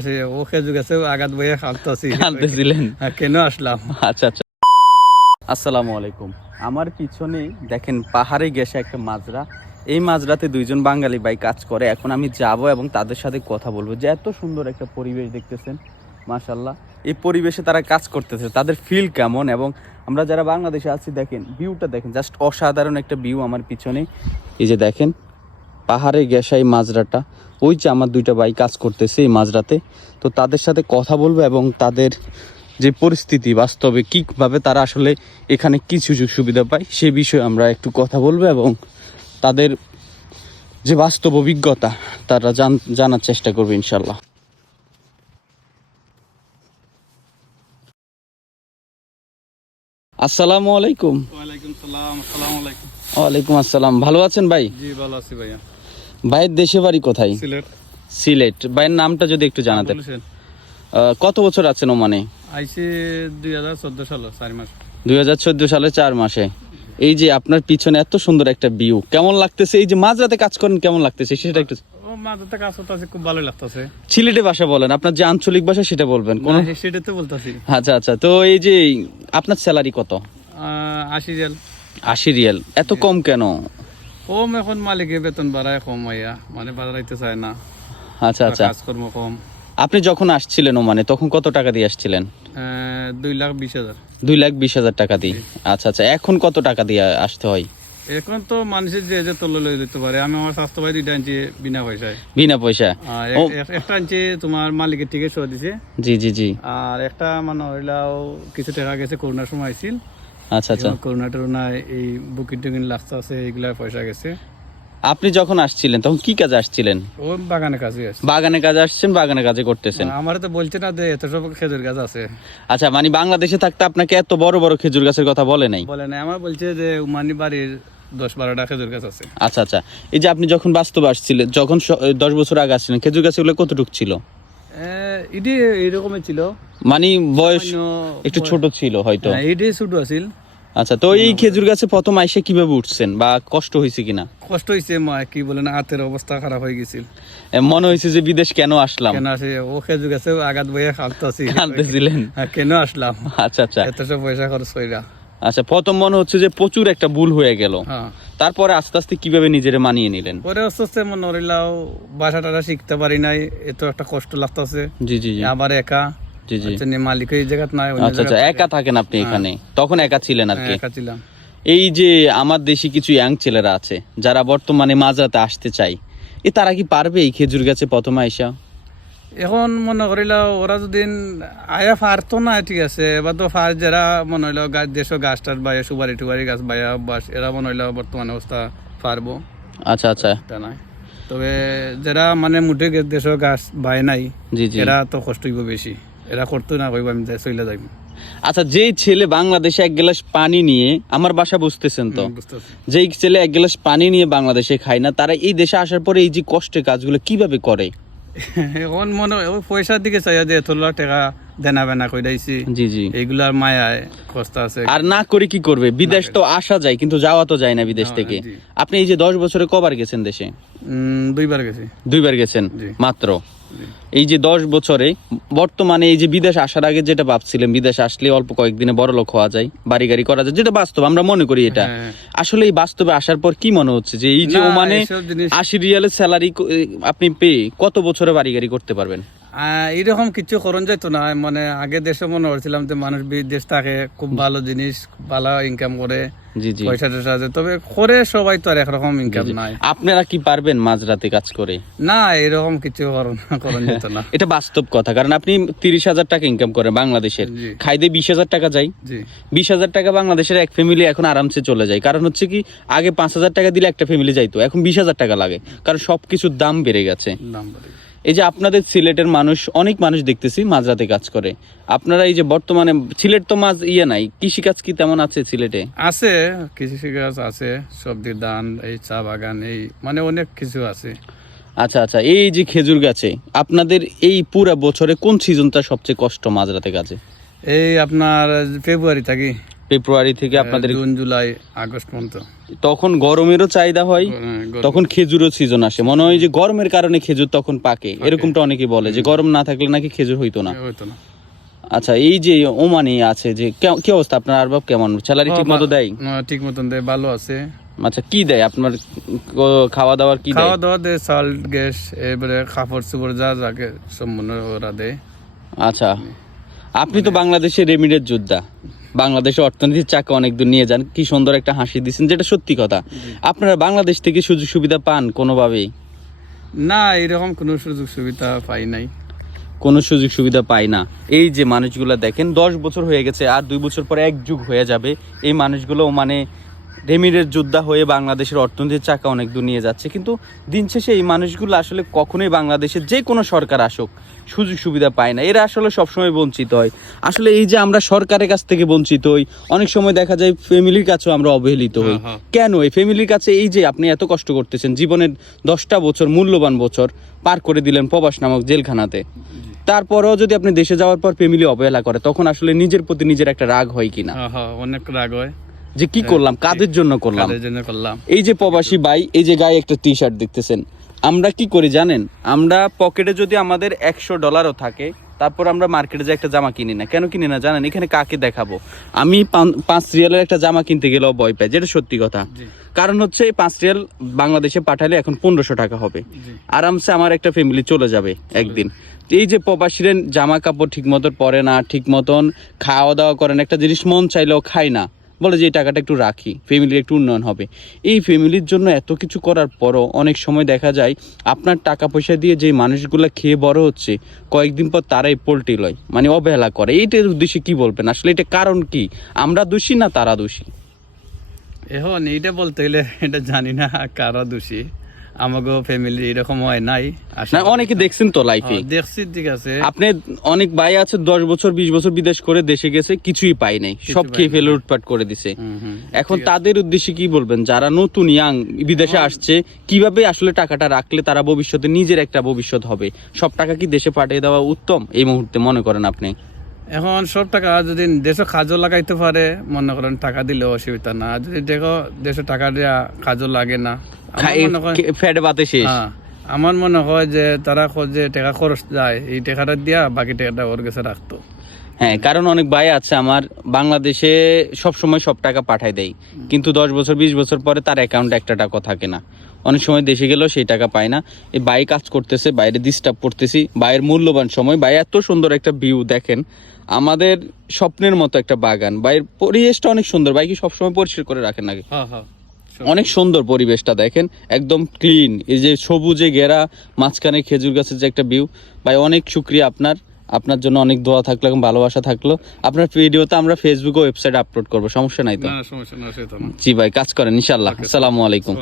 আছে, ও খেজুর গাছে আঘাত বইয়ে খালতাছি কাঁদতেছিলেন হ্যাঁ, কেন আসলাম? আচ্ছা আচ্ছা। আসসালামু আলাইকুম। আমার পিছনে দেখেন পাহাড়ে গেছে একটা মাজরা। এই মাজরাতে দুইজন বাঙালি ভাই কাজ করে। এখন আমি যাব এবং তাদের সাথে কথা বলব। যে এত সুন্দর একটা পরিবেশ দেখতেছেন মাশাল্লাহ এই পরিবেশে তারা কাজ করতেছে। তাদের ফিল কেমন? এবং আমরা যারা বাংলাদেশে আছি দেখেন ভিউটা দেখেন জাস্ট অসাধারণ একটা ভিউ আমার পিছনে এই যে দেখেন পাহাড়ে গেসা এই মাজরাটা। ওই যে আমার দুইটা ভাই কাজ করতেছে এই মাজরাতে। তো তাদের সাথে কথা বলব এবং তাদের যে পরিস্থিতি বাস্তবে কীভাবে তারা আসলে এখানে কি সুযোগ সুবিধা পায় সে বিষয়ে আমরা একটু কথা বলব এবং তাদের যে বাস্তব অভিজ্ঞতা তারা জান- জানার চেষ্টা করবে ইনশাল্লাহ আসসালামু আলাইকুম। ওয়ালাইকুম সালাম আসসালামু আলাইকুম। ওয়ালাইকুম আসসালাম। ভালো আছেন ভাই? জি ভালো আছি ভাইয়া। ভাইয়ের দেশে বাড়ি কোথায়? সিলেট। সিলেট। ভাইয়ের নামটা যদি একটু জানাতেন। কত বছর আছেন ওমানে? আইসি দুই হাজার চোদ্দ সাল চার মাস। দুই হাজার চোদ্দ সালে চার মাসে। এই যে আপনার পিছনে এত সুন্দর একটা ভিউ কেমন লাগতেছে? এই যে মাঝরাতে কাজ করেন কেমন লাগতেছে? সেটা একটু ও মাঝে কাজ করতেছে খুব ভালোই লাগতেছে। সিলেটে ভাষা বলেন আপনার যে আঞ্চলিক ভাষা সেটা বলবেন। কোন সেটা তো বলতেছি। আচ্ছা আচ্ছা। তো এই যে আপনার স্যালারি কত? আশি জেল আশি রিয়াল। এত কম কেন? কম এখন মালিকে বেতন বাড়ায় কম মানে বাড়াইতে চায় না। আচ্ছা আচ্ছা। কাজকর্ম কম। আপনি যখন আসছিলেন ওমানে তখন কত টাকা দিয়ে আসছিলেন? দুই লাখ বিশ হাজার। দুই লাখ বিশ হাজার টাকা দিয়ে? আচ্ছা আচ্ছা। এখন কত টাকা দিয়ে আসতে হয়? এখন তো মানুষের যে যে তল্ল লই দিতে পারে। আমি আমার স্বাস্থ্য ভাই দুইটা আনছি বিনা পয়সায়। বিনা পয়সা একটা আনছি তোমার মালিকের টিকে শো দিছে। জি জি জি। আর একটা মানে হইলাও কিছু টাকা গেছে করোনার সময় আইছিল। আচ্ছা আচ্ছা। করোনা টরোনায় এই বুকিং টুকিং লাগতে আছে এইগুলা পয়সা গেছে। আপনি যখন আসছিলেন তখন কি কাজে আসছিলেন? ও বাগানে কাজে বাগানে কাজে আসছেন বাগানে কাজে করতেছেন। আমার তো বলছে না যে এত সব খেজুর গাছ আছে। আচ্ছা মানে বাংলাদেশে থাকতে আপনাকে এত বড় বড় খেজুর গাছের কথা বলে নাই? বলে না আমার বলছে যে উমানি বাড়ির দশ বারোটা খেজুর গাছ আছে। আচ্ছা আচ্ছা। এই যে আপনি যখন বাস্তবে আসছিলেন যখন দশ বছর আগে আসছিলেন খেজুর গাছগুলো কতটুক ছিল? ইডি এইরকমই ছিল। মানে বয়স একটু ছোট ছিল হয়তো। হ্যাঁ, ইডি ছোট আছিল। আচ্ছা তো এই খেজুর গাছে প্রথম আইসে কীভাবে উঠছেন? বা কষ্ট হয়েছে কিনা? কষ্ট হয়েছে মা কি বলে না হাতের অবস্থা খারাপ হয়ে গেছিল। মনে হয়েছে যে বিদেশ কেন আসলাম? কেন আসে? ও খেজুর গাছে আঘাত বইয়ে খালতাছি আনতেছিলেন হ্যাঁ, কেন আসলাম? আচ্ছা আচ্ছা। এত সব পয়সা খরচ কইরা। আচ্ছা প্রথম মনে হচ্ছে যে প্রচুর একটা ভুল হয়ে গেল। হ্যাঁ। তারপরে আস্তে আস্তে কীভাবে নিজেরে মানিয়ে নিলেন? পরে আস্তে আস্তে মনে হইলাও বাসাটা শিখতে পারি নাই এত একটা কষ্ট লাগতেছে। জি জি। আবার একা। জি জি। আচ্ছা, মালিক এই জায়গাত নাই আচ্ছা আচ্ছা একা থাকেন আপনি এখানে? তখন একা ছিলেন আর কি? হ্যাঁ, একা ছিলাম। এই যে আমার দেশি কিছু ইয়াং ছেলেরা আছে যারা বর্তমানে মাঝরাতে আসতে চাই এ তারা কি পারবে এই খেজুর গাছে প্রথমে আইসা? এখন মনে করিল ওরা যদি আয়া ফারতো না ঠিক আছে এবার তো ফার যারা মনে হইল গাছ দেশ গাছ টাছ বাইয়া সুপারি টুবারি গাছ বাইয়া বাস এরা মনে হইল বর্তমান অবস্থা পারব। আচ্ছা আচ্ছা। তা নাই। তবে যারা মানে মুঠে দেশ গাছ বাই নাই এরা তো কষ্ট বেশি। এরা করতো না কইব আমি চলে যাইব। আচ্ছা যেই ছেলে বাংলাদেশে এক গ্লাস পানি নিয়ে আমার বাসা বুঝতেছেন তো? যেই ছেলে এক গ্লাস পানি নিয়ে বাংলাদেশে খায় না তারা এই দেশে আসার পরে এই যে কষ্টের কাজগুলো কীভাবে করে? এখন মনে হয় ওই পয়সার দিকে চাই যে এত লাখ টাকা দেনা বেনা কই দাইছি জি জি। এইগুলার মায়ায় কষ্ট আছে। আর না করে কি করবে? বিদেশ তো আসা যায় কিন্তু যাওয়া তো যায় না বিদেশ থেকে। আপনি এই যে দশ বছরে কবার গেছেন দেশে? দুইবার গেছি। দুইবার গেছেন? মাত্র। এই যে দশ বছরে বর্তমানে এই যে বিদেশ আসার আগে যেটা ভাবছিলেন বিদেশ আসলে অল্প কয়েকদিনে বড় লোক হওয়া যায় বাড়ি গাড়ি করা যায় যেটা বাস্তব আমরা মনে করি এটা হ্যাঁ। আসলে এই বাস্তবে আসার পর কি মনে হচ্ছে যে এই যে মানে ওমানে আশি রিয়ালের স্যালারি আপনি পেয়ে কত বছরে বাড়ি গাড়ি করতে পারবেন আহ, এইরকম কিছু করণ যাইতো না। মানে আগে দেশে মনে করছিলাম যে মানুষ বিদেশ থাকে খুব ভালো জিনিস ভালো ইনকাম করে পয়সা টয়সা আছে। তবে করে সবাই তো আর একরকম ইনকাম নাই। আপনারা কি পারবেন মাঝরাতে কাজ করে? না এরকম কিছু করণ যেত না। এটা বাস্তব কথা কারণ আপনি তিরিশ হাজার টাকা ইনকাম করেন বাংলাদেশের। খাইদে বিশ হাজার টাকা যায় বিশ হাজার টাকা বাংলাদেশের এক ফ্যামিলি এখন আরামসে চলে যায়। কারণ হচ্ছে কি আগে পাঁচ হাজার টাকা দিলে একটা ফ্যামিলি যাইতো এখন বিশ হাজার টাকা লাগে। কারণ সবকিছুর দাম বেড়ে গেছে। নাম বলি এই যে আপনাদের সিলেটের মানুষ অনেক মানুষ দেখতেছি মাঝরাতে কাজ করে। আপনারা এই যে বর্তমানে সিলেট তো মাঝ ইয়ে নাই কৃষিকাজ কি তেমন আছে সিলেটে? আছে কৃষি গাছ আছে সবজি ধান এই চা বাগান এই মানে অনেক কিছু আছে। আচ্ছা আচ্ছা এই যে খেজুর গাছে আপনাদের এই পুরা বছরে কোন সিজনটা সবচেয়ে কষ্ট মাঝরাতে কাজে? এই আপনার ফেব্রুয়ারি থাকি। ফেব্রুয়ারি থেকে আপনাদের জুন জুলাই আগস্ট পর্যন্ত। তখন গরমেরও চাহিদা হয় হ্যাঁ, তখন খেজুরও সিজন আসে। মনে হয় যে গরমের কারণে খেজুর তখন পাকে। এরকমটা অনেকে বলে যে গরম না থাকলে নাকি খেজুর হইতো না। হইতো না। আচ্ছা এই যে ওমানি আছে যে কি অবস্থা? আপনার আরবাব কেমন? স্যালারি ঠিক মতো দেয়? ঠিক মতন দেয় ভালো আছে। আচ্ছা কি দেয়? আপনার খাওয়া দাওয়ার কি খাওয়া দাওয়া দেয় চাল গ্যাস এবারে কাপড় চোপড় যা যাকে সম্পূর্ণ ওরা দেয়। আচ্ছা। আপনি তো বাংলাদেশের রেমিডের যোদ্ধা। বাংলাদেশের অর্থনীতির চাকা অনেক দূর নিয়ে যান। কি সুন্দর একটা হাসি দিচ্ছেন যেটা সত্যি কথা। আপনারা বাংলাদেশ থেকে সুযোগ সুবিধা পান কোনোভাবেই? না এরকম কোনো সুযোগ সুবিধা পাই নাই। কোনো সুযোগ সুবিধা পাই না। এই যে মানুষগুলো দেখেন দশ বছর হয়ে গেছে আর দুই বছর পরে এক যুগ হয়ে যাবে। এই মানুষগুলো মানে রেমিডের যোদ্ধা হয়ে বাংলাদেশের অর্থনীতির চাকা অনেক দূর নিয়ে যাচ্ছে। কিন্তু দিন শেষে এই মানুষগুলো আসলে কখনোই বাংলাদেশের যে কোনো সরকার আসুক সুযোগ সুবিধা পায় না। এরা আসলে সবসময় বঞ্চিত হয়। আসলে এই যে আমরা সরকারের কাছ থেকে বঞ্চিত হই অনেক সময় দেখা যায় ফ্যামিলির কাছেও আমরা অবহেলিত হই। হ্যাঁ, হ্যাঁ। কেন? এই ফ্যামিলির কাছে এই যে আপনি এত কষ্ট করতেছেন জীবনের দশটা বছর মূল্যবান বছর পার করে দিলেন প্রবাস নামক জেলখানাতে। তারপরেও যদি আপনি দেশে যাওয়ার পর ফ্যামিলি অবহেলা করে তখন আসলে নিজের প্রতি নিজের একটা রাগ হয় কিনা? হ্যাঁ, অনেক রাগ হয়। যে কি করলাম? কাদের জন্য করলাম? জন্য করলাম? এই যে প্রবাসী ভাই এই যে গায়ে একটা টি শার্ট দেখতেছেন আমরা কি করি জানেন? আমরা পকেটে যদি আমাদের একশো ডলারও থাকে তারপর আমরা মার্কেটে যে একটা জামা কিনি না। কেন কিনি না জানেন? এখানে কাকে দেখাবো? আমি পাঁচ রিয়ালের একটা জামা কিনতে গেলেও ভয় পাই যেটা সত্যি কথা। কারণ হচ্ছে এই পাঁচ রিয়াল বাংলাদেশে পাঠালে এখন পনেরোশো টাকা হবে। আরামসে আমার একটা ফ্যামিলি চলে যাবে একদিন। এই যে প্রবাসীরা জামা কাপড় ঠিক মতন পরে না ঠিক মতন খাওয়া দাওয়া করেন একটা জিনিস মন চাইলেও খায় না। বলে যে এই টাকাটা একটু রাখি ফ্যামিলির একটু উন্নয়ন হবে। এই ফ্যামিলির জন্য এত কিছু করার পরও অনেক সময় দেখা যায়, আপনার টাকা পয়সা দিয়ে যে মানুষগুলো খেয়ে বড় হচ্ছে, কয়েকদিন পর তারাই পোলট্রি লয় মানে অবহেলা করে। এইটার উদ্দেশ্যে কি বলবেন? আসলে এটা কারণ কি? আমরা দোষী না তারা দোষী? এখন এইটা বলতে গেলে, এটা জানি না কারা দোষী। আমাকে ফ্যামিলি এরকম হয় নাই। না অনেকে দেখছেন তো লাইফে হ্যাঁ, দেখছি ঠিক আছে। আপনি অনেক ভাই আছে দশ বছর বিশ বছর বিদেশ করে দেশে গেছে কিছুই পাই নাই। সব পাই খেয়ে ফেলে হ্যাঁ। উৎপাট করে দিছে। এখন তাদের উদ্দেশ্যে কি বলবেন? যারা নতুন ইয়াং বিদেশে আসছে কীভাবে আসলে টাকাটা রাখলে তারা ভবিষ্যতে নিজের একটা ভবিষ্যৎ হবে? সব টাকা কি দেশে পাঠিয়ে দেওয়া উত্তম? এই মুহূর্তে মনে করেন আপনি। এখন সব টাকা যদি দেশে কাজও লাগাইতে পারে মনে করেন টাকা দিলে অসুবিধা না। যদি দেখো দেশে টাকা দেওয়া কাজও লাগে না হয় ফ্যাটে বাতে শেষ। হ্যাঁ, আমার মনে হয় যে তারা যে টাকা খরচ যায় এই টাকাটা দিয়া বাকি টাকাটা ওর কাছে রাখতো। হ্যাঁ কারণ অনেক ভাই আছে আমার বাংলাদেশে সব সময় সব টাকা পাঠায় দেয়। কিন্তু দশ বছর বিশ বছর পরে তার অ্যাকাউন্টে একটা টাকা থাকে না। অনেক সময় দেশে গেলেও সেই টাকা পায় না। এই বাই কাজ করতেছে বাইরে ডিস্টার্ব করতেছি। বাইরের মূল্যবান সময় বাই এত সুন্দর একটা ভিউ দেখেন। আমাদের স্বপ্নের মতো একটা বাগান। বাইরের পরিবেশটা অনেক সুন্দর। ভাই কি সবসময় পরিষ্কার করে রাখেন নাকি? হ্যাঁ হ্যাঁ। অনেক সুন্দর পরিবেশটা দেখেন একদম ক্লিন এই যে সবুজে ঘেরা মাঝখানে খেজুর গাছের যে একটা ভিউ ভাই অনেক শুক্রিয়া আপনার। আপনার জন্য অনেক দোয়া থাকল এবং ভালোবাসা থাকল। আপনার ভিডিও তো আমরা ফেসবুক ও ওয়েবসাইট আপলোড করব সমস্যা নাই তো? জি ভাই কাজ করেন ইনশাল্লাহ আসসালামু আলাইকুম।